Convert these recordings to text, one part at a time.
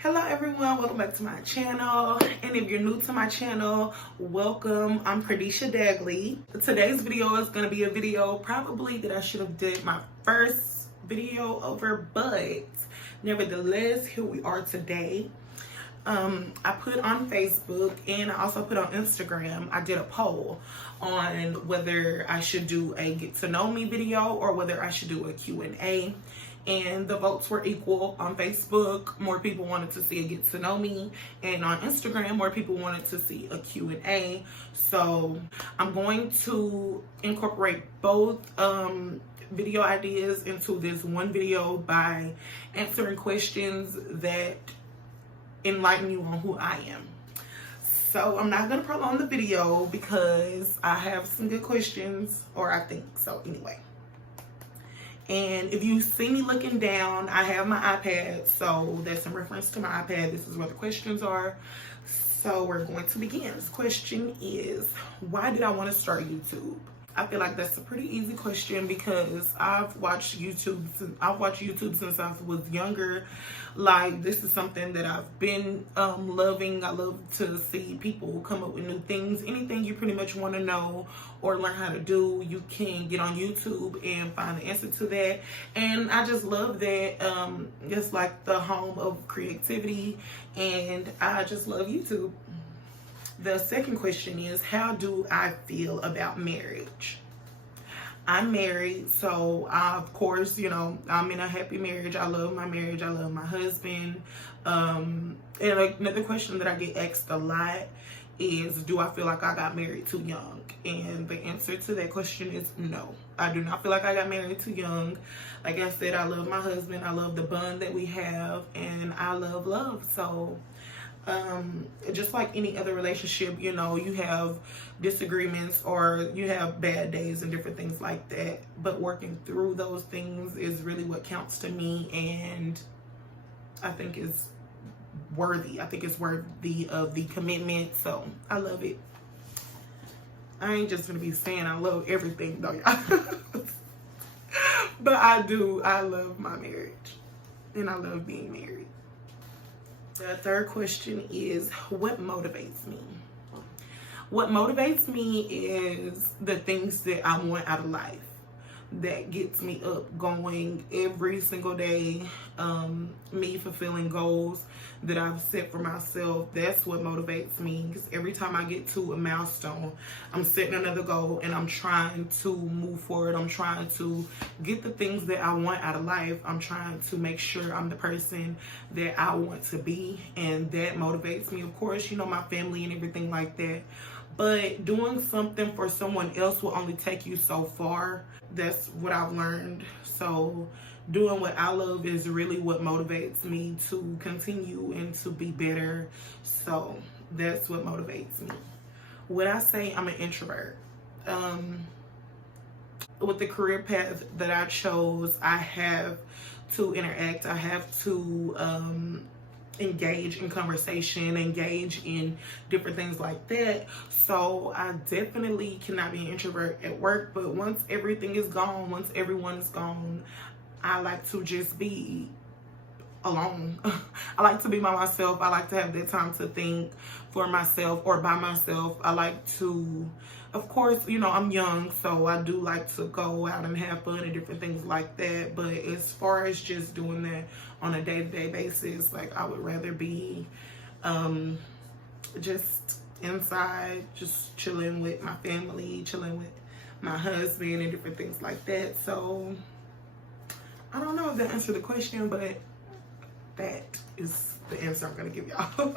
Hello everyone, welcome back to my channel. And if you're new to my channel, welcome. I'm Proudest Dagley. Today's video is going to be a video probably that I should have did my first video over, but nevertheless, here we are today. I put on Facebook and I also put on Instagram, I did a poll on whether I should do a get to know me video or whether I should do a Q&A. And the votes were equal. On Facebook, more people wanted to see a get to know me, and on Instagram, more people wanted to see a Q&A. So I'm going to incorporate both video ideas into this one video by answering questions that enlighten you on who I am. So I'm not going to prolong the video because I have some good questions, or I think so anyway. And if you see me looking down, I have my iPad, so that's in reference to my iPad. This is where the questions are. So we're going to begin. This question is, why did I want to start YouTube? I feel like that's a pretty easy question because I've watched YouTube since I was younger. Like, this is something that I've been loving. I love to see people come up with new things. Anything you pretty much want to know or learn how to do, you can get on YouTube and find the answer to that. And I just love that. It's like the home of creativity, and I just love YouTube. The second question is, how do I feel about marriage? I'm married, so of course, you know, I'm in a happy marriage. I love my marriage. I love my husband. And another question that I get asked a lot is, do I feel like I got married too young? And the answer to that question is no. I do not feel like I got married too young. Like I said, I love my husband. I love the bond that we have, and I love love. So just like any other relationship, you know, you have disagreements or you have bad days and different things like that, but working through those things is really what counts to me, and I think it's worthy. I think it's worthy of the commitment, so I love it. I ain't just gonna be saying I love everything though, y'all. But I do. I love my marriage, and I love being married. The third question is, what motivates me? What motivates me is the things that I want out of life. That gets me up going every single day. Me fulfilling goals that I've set for myself. That's what motivates me, because every time I get to a milestone, I'm setting another goal and I'm trying to move forward. I'm trying to get the things that I want out of life. I'm trying to make sure I'm the person that I want to be, and that motivates me. Of course, you know, my family and everything like that. But doing something for someone else will only take you so far. That's what I've learned. So doing what I love is really what motivates me to continue and to be better. So that's what motivates me. Would I say I'm an introvert? With the career path that I chose, I have to interact. I have to engage in conversation, engage in different things like that. So I definitely cannot be an introvert at work, but once everything is gone, once everyone is gone, I like to just be alone. I like to be by myself. I like to have that time to think for myself or by myself. I like to, of course, you know, I'm young, so I do like to go out and have fun and different things like that. But as far as just doing that on a day-to-day basis, like, I would rather be just inside, just chilling with my family, chilling with my husband and different things like that. So I don't know if that answered the question, but that is the answer I'm going to give y'all.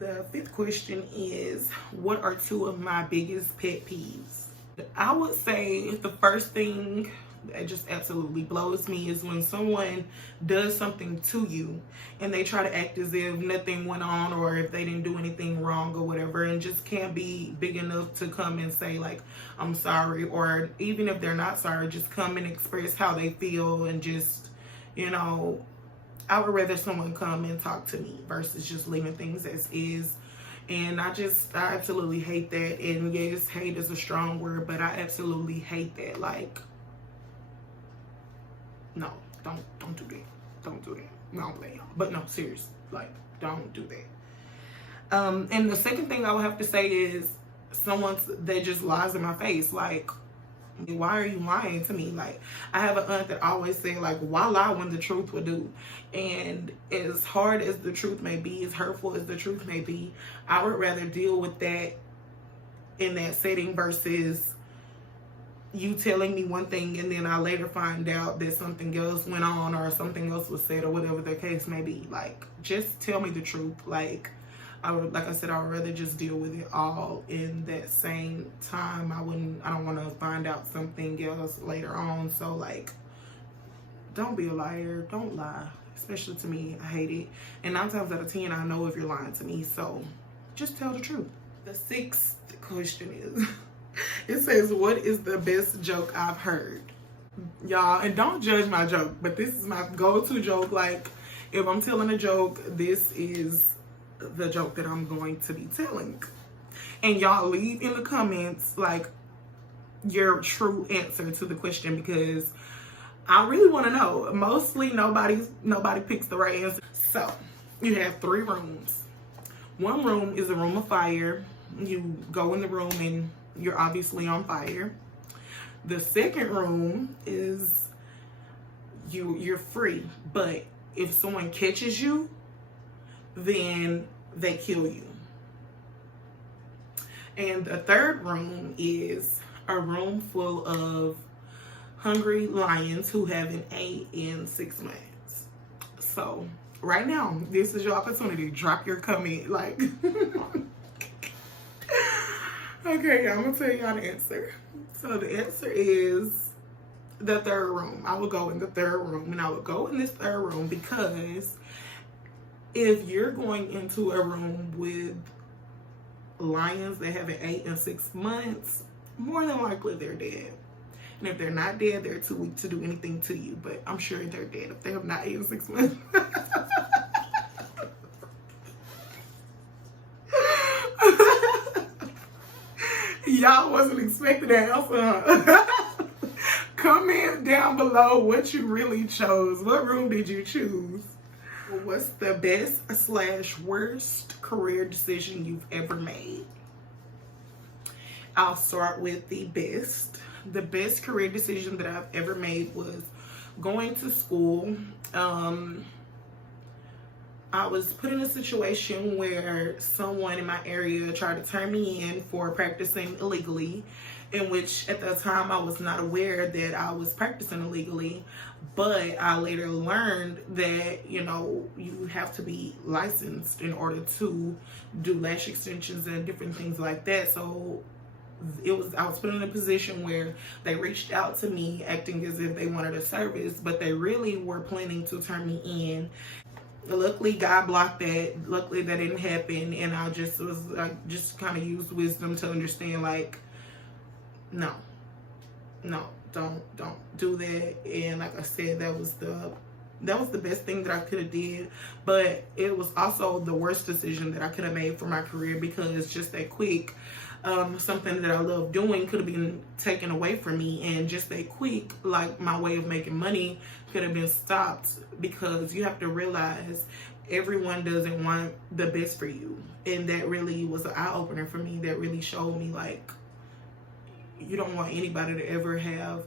The fifth question is, what are two of my biggest pet peeves? I would say the first thing that just absolutely blows me is when someone does something to you and they try to act as if nothing went on or if they didn't do anything wrong or whatever, and just can't be big enough to come and say, like, I'm sorry, or even if they're not sorry, just come and express how they feel. And just, you know, I would rather someone come and talk to me versus just leaving things as is. And I absolutely hate that. And yes, hate is a strong word, but I absolutely hate that. Like, no, don't do that. Don't do that. No, I'm playing y'all. But no, serious. Like, don't do that. And the second thing I would have to say is someone that just lies in my face. Like, why are you lying to me? Like, I have an aunt that always say, like, why lie when the truth would do? And as hard as the truth may be, as hurtful as the truth may be, I would rather deal with that in that setting versus you telling me one thing and then I later find out that something else went on or something else was said or whatever the case may be. Like, just tell me the truth. Like I would rather just deal with it all in that same time. I don't want to find out something else later on. So, like, don't be a liar. Don't lie. Especially to me. I hate it. And 9 times out of 10, I know if you're lying to me. So, just tell the truth. The 6th question is, it says, what is the best joke I've heard? Y'all, and don't judge my joke, but this is my go-to joke. Like, if I'm telling a joke, this is the joke that I'm going to be telling. And y'all leave in the comments, like, your true answer to the question, because I really want to know. Mostly nobody picks the right answer. So, you have 3 rooms. One room is a room of fire. You go in the room and you're obviously on fire. The second room is you're free, but if someone catches you, then they kill you. And the third room is a room full of hungry lions who haven't ate in 6 months. So right now, this is your opportunity. Drop your comment. Like, okay, I'm gonna tell y'all the answer. So the answer is the third room. I would go in the third room, and I would go in this third room because if you're going into a room with lions that haven't ate in 6 months, more than likely they're dead. And if they're not dead, they're too weak to do anything to you. But I'm sure they're dead if they have not eaten 6 months. Y'all wasn't expecting that answer, huh? Comment down below what you really chose. What room did you choose? What's the best/worst career decision you've ever made? I'll start with the best. The best career decision that I've ever made was going to school. I was put in a situation where someone in my area tried to turn me in for practicing illegally, in which at the time I was not aware that I was practicing illegally, but I later learned that, you know, you have to be licensed in order to do lash extensions and different things like that. So I was put in a position where they reached out to me acting as if they wanted a service, but they really were planning to turn me in. Luckily, God blocked that. Luckily, that didn't happen, and I just kind of used wisdom to understand, like, no, don't do that. And like I said, that was the best thing that I could have did, but it was also the worst decision that I could have made for my career, because just that quick, something that I love doing could have been taken away from me, and just that quick, like, my way of making money could have been stopped, because you have to realize everyone doesn't want the best for you. And that really was an eye-opener for me. That really showed me, like, you don't want anybody to ever have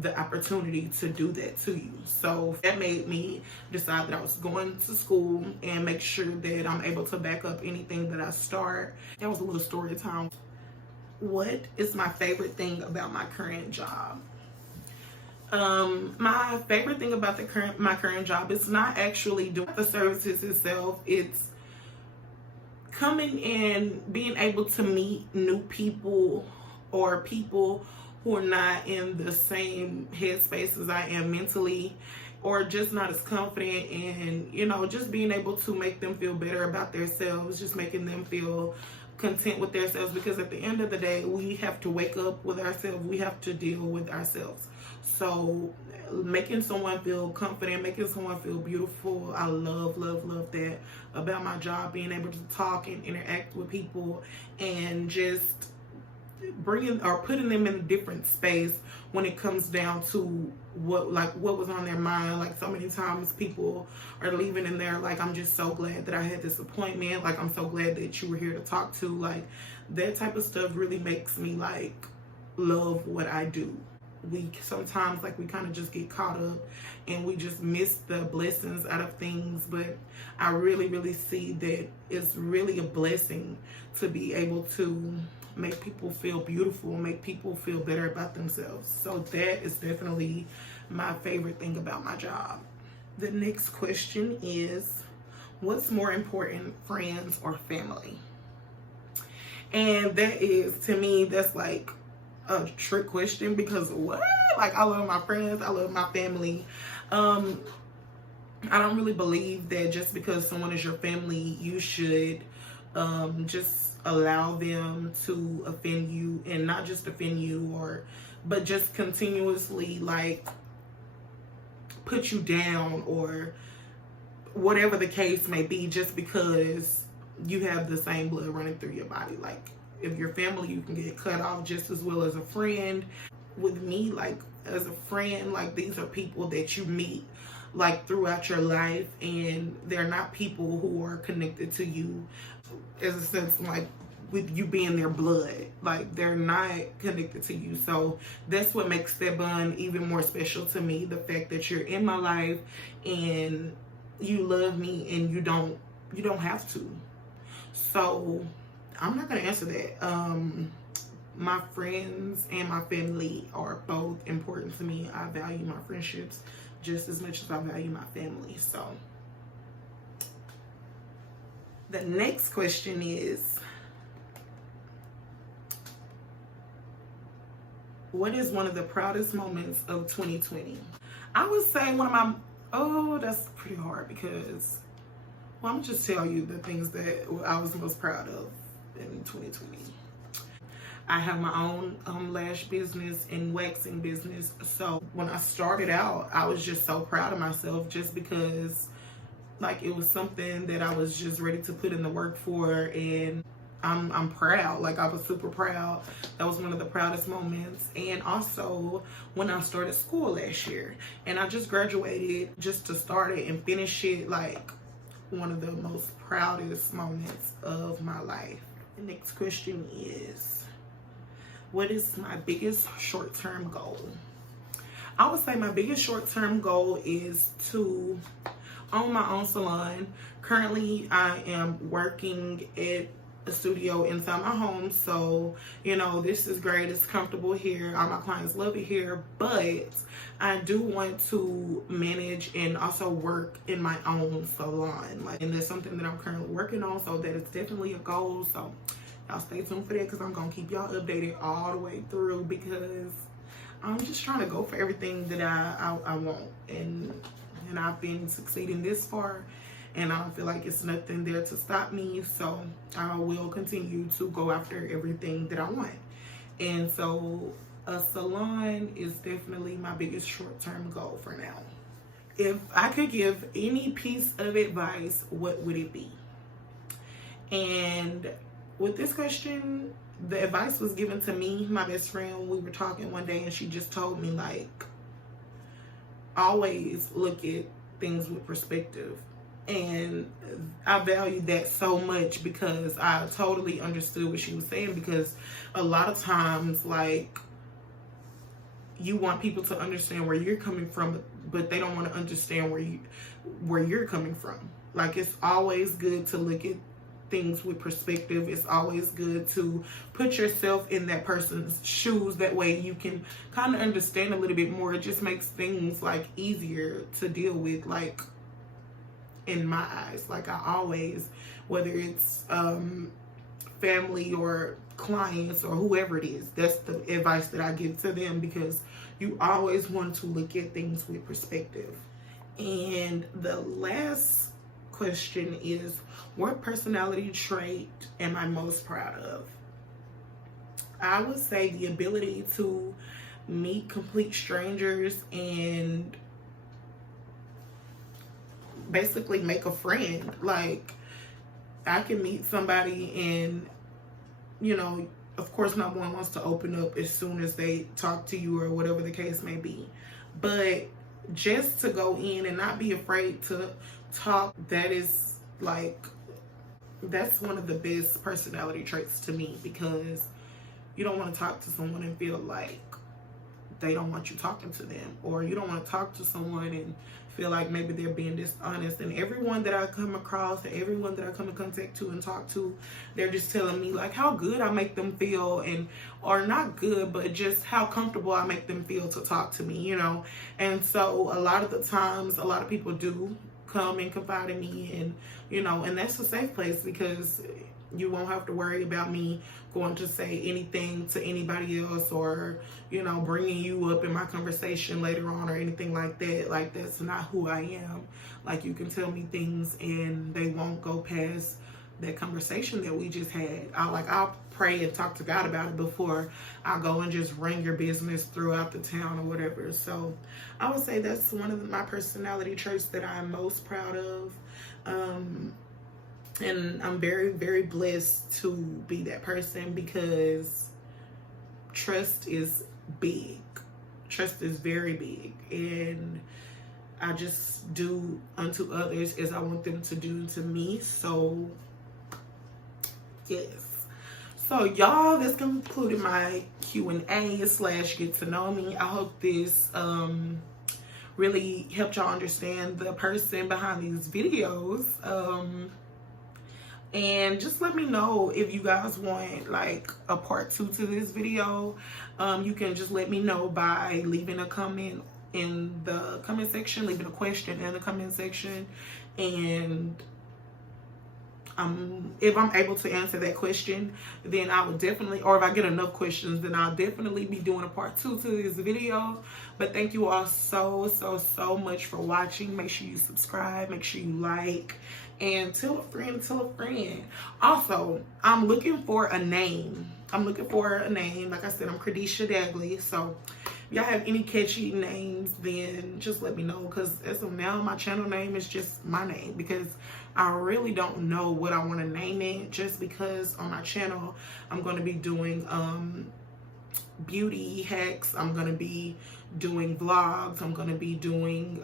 the opportunity to do that to you. So that made me decide that I was going to school and make sure that I'm able to back up anything that I start. That was a little story time. What is my favorite thing about my current job? My favorite thing about my current job is not actually doing the services itself. It's coming in, being able to meet new people, or people who are not in the same headspace as I am mentally, or just not as confident, and, you know, just being able to make them feel better about themselves, just making them feel content with themselves, because at the end of the day, we have to wake up with ourselves. We have to deal with ourselves. So making someone feel confident, making someone feel beautiful, I love that about my job, being able to talk and interact with people, and just bringing or putting them in a different space when it comes down to what was on their mind. Like, so many times people are leaving and they're like, I'm just so glad that I had this appointment, like I'm so glad that you were here to talk to. Like, that type of stuff really makes me like love what I do. We sometimes, like, we kind of just get caught up and we just miss the blessings out of things, but I really see that it's really a blessing to be able to make people feel beautiful, make people feel better about themselves. So that is definitely my favorite thing about my job. The next question is, what's more important, friends or family? And that is, to me, that's like a trick question, because what? Like, I love my friends, I love my family. I don't really believe that just because someone is your family, you should just allow them to offend you, and not just offend you, but just continuously like put you down, or whatever the case may be, just because you have the same blood running through your body. Like, if you're family, you can get cut off just as well as a friend. With me, like, as a friend, like, these are people that you meet like throughout your life, and they're not people who are connected to you as a sense, like, with you being their blood. Like, they're not connected to you. So that's what makes that bond even more special to me, the fact that you're in my life and you love me, and you don't have to. So I'm not gonna answer that. My friends and my family are both important to me. I value my friendships just as much as I value my family. So the next question is, what is one of the proudest moments of 2020? I would say one of my, oh, that's pretty hard, because, well, I'm just tell you the things that I was most proud of in 2020. I have my own lash business and waxing business. So when I started out, I was just so proud of myself, just because, like, it was something that I was just ready to put in the work for, and I'm proud. Like, I was super proud. That was one of the proudest moments. And also when I started school last year, and I just graduated, just to start it and finish it, like, one of the most proudest moments of my life. The next question is, what is my biggest short-term goal? I would say my biggest short-term goal is to own my own salon. Currently, I am working at a studio inside my home, so, you know, this is great. It's comfortable here. All my clients love it here, but I do want to manage and also work in my own salon. Like, and that's something that I'm currently working on, so that is definitely a goal. So y'all stay tuned for that, because I'm gonna keep y'all updated all the way through, because I'm just trying to go for everything that I want, and I've been succeeding this far, and I don't feel like it's nothing there to stop me. So I will continue to go after everything that I want. And so a salon is definitely my biggest short-term goal for now. If I could give any piece of advice, what would it be? And with this question, the advice was given to me, my best friend. We were talking one day, and she just told me, like, always look at things with perspective. And I valued that so much, because I totally understood what she was saying, because a lot of times, like, you want people to understand where you're coming from, but they don't want to understand where you're coming from. Like, it's always good to look at things with perspective. It's always good to put yourself in that person's shoes. That way you can kind of understand a little bit more. It just makes things, like, easier to deal with, like, in my eyes. Like, I always, whether it's family or clients or whoever it is, that's the advice that I give to them, because you always want to look at things with perspective. And the last question is, what personality trait am I most proud of? I would say the ability to meet complete strangers and basically make a friend. Like, I can meet somebody and, you know, of course, no one wants to open up as soon as they talk to you or whatever the case may be. But just to go in and not be afraid to talk, that is like, that's one of the best personality traits to me, because you don't want to talk to someone and feel like they don't want you talking to them, or you don't want to talk to someone and feel like maybe they're being dishonest. And everyone that I come across and everyone that I come in contact to and talk to, they're just telling me like how good I make them feel, and or not good, but just how comfortable I make them feel to talk to me, you know. And so a lot of the times, a lot of people do come and confide in me, and you know, and that's a safe place, because you won't have to worry about me going to say anything to anybody else, or, you know, bringing you up in my conversation later on or anything like that. Like, that's not who I am. Like, you can tell me things and they won't go past that conversation that we just had. I'll pray and talk to God about it before I go and just ring your business throughout the town or whatever. So I would say that's one of my personality traits that I'm most proud of. And I'm very, very blessed to be that person, because trust is big. Trust is very big. And I just do unto others as I want them to do to me. So, yes. So, y'all, this concluded my Q&A / get to know me. I hope this really helped y'all understand the person behind these videos. And just let me know if you guys want like a part 2 to this video. You can just let me know by leaving a comment in the comment section, leaving a question in the comment section. And if I'm able to answer that question, then I will definitely, or if I get enough questions, then I'll definitely be doing a part 2 to this video. But thank you all so much for watching. Make sure you subscribe, make sure you like, and tell a friend. Also, I'm looking for a name. Like I said, I'm Proudest Dagley. So if y'all have any catchy names, then just let me know, because as of now, my channel name is just my name, because I really don't know what I want to name it, just because on my channel I'm going to be doing beauty hacks, I'm going to be doing vlogs, I'm going to be doing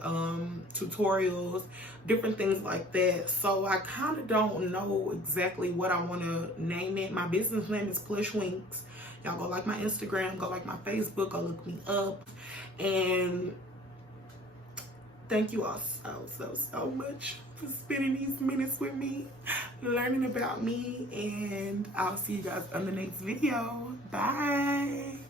tutorials, different things like that. So I kind of don't know exactly what I want to name it. My business name is Plush Winks. Y'all go like my Instagram, go like my Facebook, go look me up. And thank you all so much for spending these minutes with me, learning about me, and I'll see you guys on the next video. Bye.